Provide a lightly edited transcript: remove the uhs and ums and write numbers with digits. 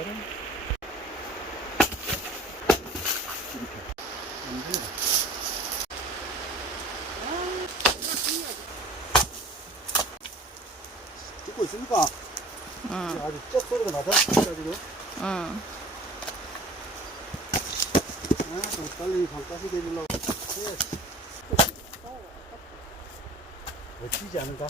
잘하네. 찍고 있습니까? 응. 아주 쩍 소리가 나다. 지금. 응. 좀 빨리 반가시게 해주려고 해야지. 왜 튀지 않은가?